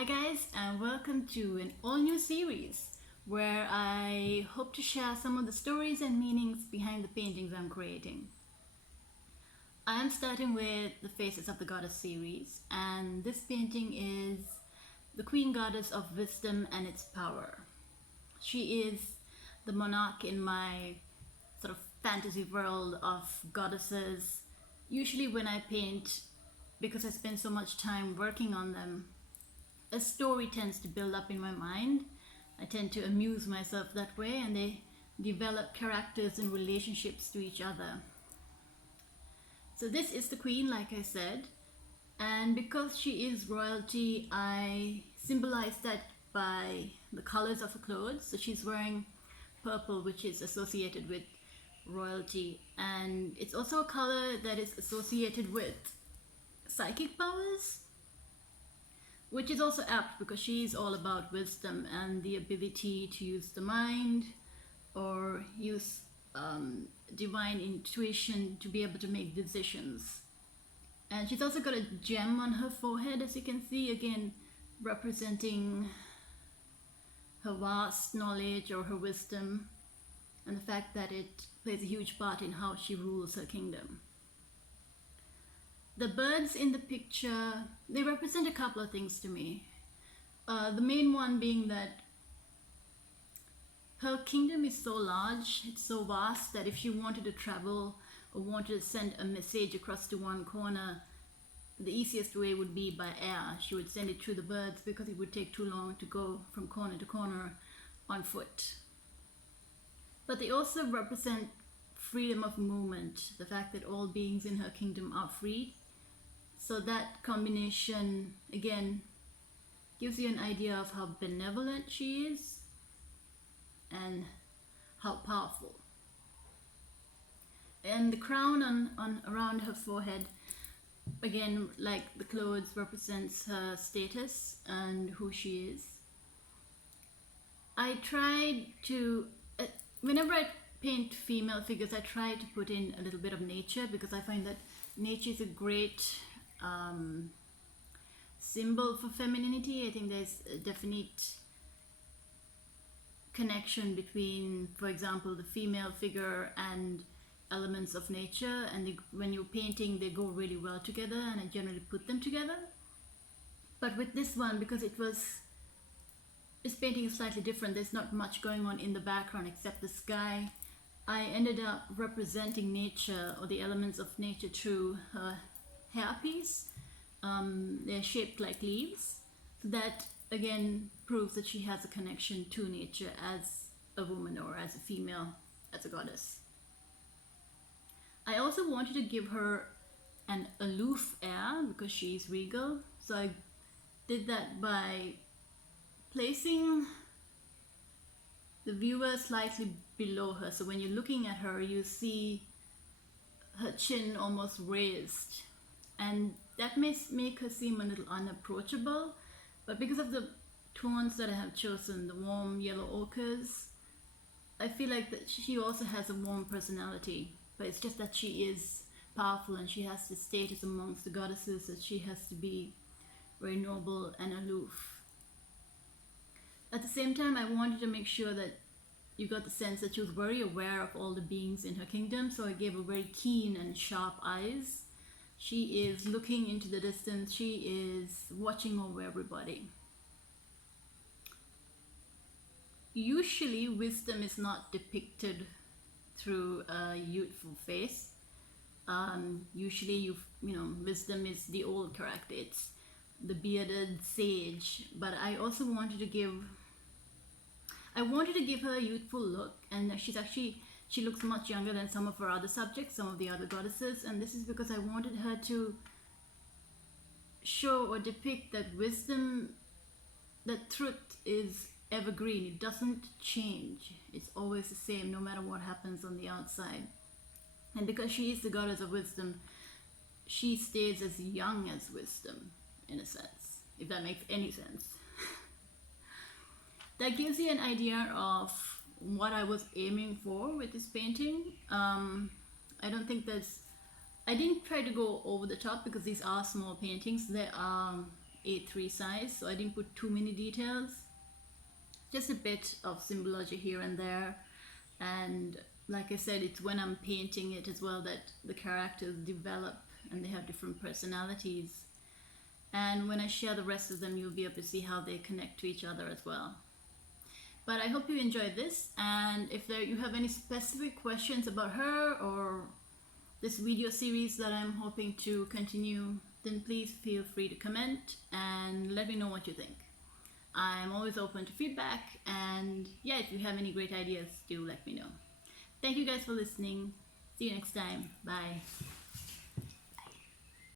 Hi guys, and welcome to an all-new series where I hope to share some of the stories and meanings behind the paintings I'm creating. I am starting with the Faces of the Goddess series, and this painting is the Queen Goddess of Wisdom and its Power. She is the monarch in my sort of fantasy world of goddesses. Usually when I paint, because I spend so much time working on them, a story tends to build up in my mind. I tend to amuse myself that way, and they develop characters and relationships to each other. So this is the Queen, like I said, and because she is royalty, I symbolize that by the colors of her clothes. So she's wearing purple, which is associated with royalty, and it's also a color that is associated with psychic powers, which is also apt because she's all about wisdom and the ability to use the mind or use divine intuition to be able to make decisions. And she's also got a gem on her forehead, as you can see, again representing her vast knowledge or her wisdom, and the fact that it plays a huge part in how she rules her kingdom. The birds in the picture, they represent a couple of things to me. The main one being that her kingdom is so large, it's so vast, that if she wanted to travel or wanted to send a message across to one corner, the easiest way would be by air. She would send it through the birds because it would take too long to go from corner to corner on foot. But they also represent freedom of movement, the fact that all beings in her kingdom are free. So that combination, again, gives you an idea of how benevolent she is and how powerful. And the crown on around her forehead, again, like the clothes, represents her status and who she is. I tried to, whenever I paint female figures, I try to put in a little bit of nature, because I find that nature is a great symbol for femininity. I think there's a definite connection between, for example, the female figure and elements of nature, and when you're painting, they go really well together, and I generally put them together. But with this one, because this painting is slightly different, there's not much going on in the background except the sky, I ended up representing nature or the elements of nature through her hairpiece. They're shaped like leaves. So that again proves that she has a connection to nature as a woman or as a female, as a goddess. I also wanted to give her an aloof air because she's regal. So I did that by placing the viewer slightly below her. So when you're looking at her, you see her chin almost raised, and that may make her seem a little unapproachable, but because of the tones that I have chosen, the warm yellow ochres, I feel like that she also has a warm personality, but it's just that she is powerful and she has the status amongst the goddesses that she has to be very noble and aloof. At the same time, I wanted to make sure that you got the sense that she was very aware of all the beings in her kingdom, so I gave her very keen and sharp eyes. She is looking into the distance, she is watching over everybody. Usually wisdom is not depicted through a youthful face. Usually wisdom is the old character, it's the bearded sage, but I also wanted to give her a youthful look, and she looks much younger than some of her other subjects, some of the other goddesses, and this is because I wanted her to show or depict that wisdom, that truth is evergreen. It doesn't change. It's always the same no matter what happens on the outside. And because she is the goddess of wisdom, she stays as young as wisdom, in a sense, if that makes any sense. That gives you an idea of what I was aiming for with this painting. I didn't try to go over the top because these are small paintings. They are A3 size, so I didn't put too many details. Just a bit of symbology here and there. And like I said, it's when I'm painting it as well that the characters develop and they have different personalities. And when I share the rest of them, you'll be able to see how they connect to each other as well. But I hope you enjoyed this, and if you have any specific questions about her or this video series that I'm hoping to continue, then please feel free to comment and let me know what you think. I'm always open to feedback, and yeah, if you have any great ideas, do let me know. Thank you guys for listening. See you next time. Bye.